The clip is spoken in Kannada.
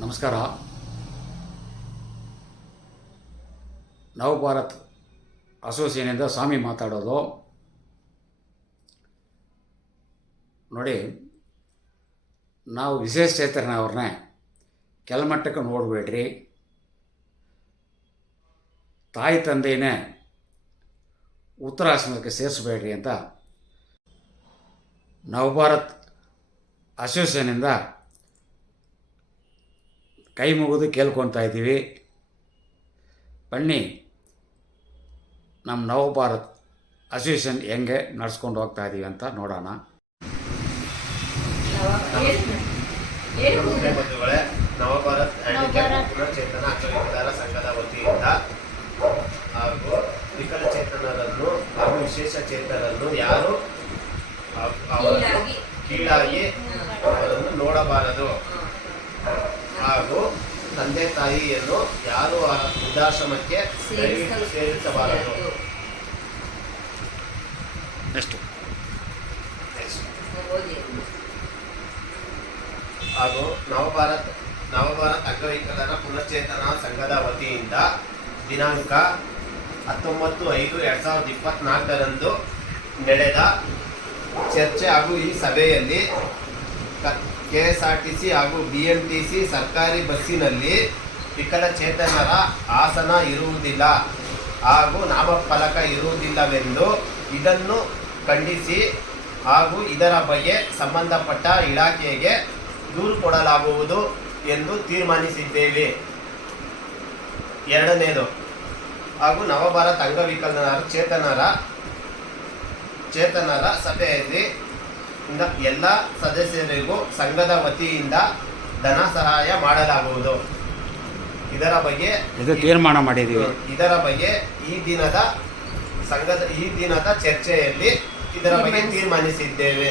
ನಮಸ್ಕಾರ. ನವಭಾರತ್ ಅಸೋಸಿಯೇಷನಿಂದ ಸ್ವಾಮಿ ಮಾತಾಡೋದು. ನೋಡಿ, ನಾವು ವಿಶೇಷಚೇತನವ್ರನ್ನೇ ಕೆಳಮಟ್ಟಕ್ಕೆ ನೋಡಬೇಡ್ರಿ, ತಾಯಿ ತಂದೆಯೇ ಉತ್ತರಾಶ್ರಮಕ್ಕೆ ಸೇರಿಸಬೇಡ್ರಿ ಅಂತ ನವಭಾರತ್ ಅಸೋಸಿಯೇಷನಿಂದ ಕೈ ಮುಗಿದು ಕೇಳ್ಕೊತಾ ಇದ್ದೀವಿ. ಬನ್ನಿ, ನಮ್ಮ ನವಭಾರತ್ ಅಸೋಸಿಯೇಷನ್ ಹೆಂಗೆ ನಡ್ಸ್ಕೊಂಡು ಹೋಗ್ತಾ ಇದ್ದೀವಿ ಅಂತ ನೋಡೋಣ. ಬಂಧುಗಳೇ, ನವಭಾರತ್ ಹ್ಯಾಂಡಿಕ್ಯಾಪ್ ಪುನಶ್ಚೇತನ ಅಂಗವಿಕಲರ ಸಂಘದ ವತಿಯಿಂದ ಹಾಗೂ ವಿಕಲಚೇತನರನ್ನು ಹಾಗೂ ವಿಶೇಷ ಚೇತನರನ್ನು ಯಾರು ಕೀಳಾಗಿ ಅವರನ್ನು ನೋಡಬಾರದು ಹಾಗೂ ತಂದೆ ತಾಯಿಯನ್ನು ಯಾರು ವೃದ್ಧಾಶ್ರಮಕ್ಕೆ ದಯವಿಟ್ಟು ಸೇರಿಸಬಾರದು. ಹಾಗೂ ನವಭಾರತ್ ಅಂಗವಿಕಲರ ಪುನಶ್ಚೇತನ ಸಂಘದ ವತಿಯಿಂದ ದಿನಾಂಕ 19/5/2024 ನಡೆದ ಚರ್ಚೆ ಹಾಗೂ ಈ ಸಭೆಯಲ್ಲಿ KSRTC ಹಾಗೂ BMTC ಸರ್ಕಾರಿ ಬಸ್ಸಿನಲ್ಲಿ ವಿಕಲಚೇತನರ ಆಸನ ಇರುವುದಿಲ್ಲ ಹಾಗೂ ನಾಮಫಲಕ ಇರುವುದಿಲ್ಲವೆಂದು ಇದನ್ನು ಖಂಡಿಸಿ ಹಾಗೂ ಇದರ ಬಗ್ಗೆ ಸಂಬಂಧಪಟ್ಟ ಇಲಾಖೆಗೆ ದೂರು ಕೊಡಲಾಗುವುದು ಎಂದು ತೀರ್ಮಾನಿಸಿದ್ದೇವೆ. ಎರಡನೇದು, ಹಾಗೂ ನವಭಾರತ್ ಅಂಗವಿಕಲರ ಚೇತನರ ಸಭೆಯಲ್ಲಿ ಎಲ್ಲ ಸದಸ್ಯರಿಗೂ ಸಂಘದ ವತಿಯಿಂದ ಧನ ಸಹಾಯ ಮಾಡಲಾಗುವುದು. ಇದರ ಬಗ್ಗೆ ತೀರ್ಮಾನ ಮಾಡಿದ್ದೀವಿ. ಇದರ ಬಗ್ಗೆ ಈ ದಿನದ ಚರ್ಚೆಯಲ್ಲಿ ಇದರ ಬಗ್ಗೆ ತೀರ್ಮಾನಿಸಿದ್ದೇವೆ.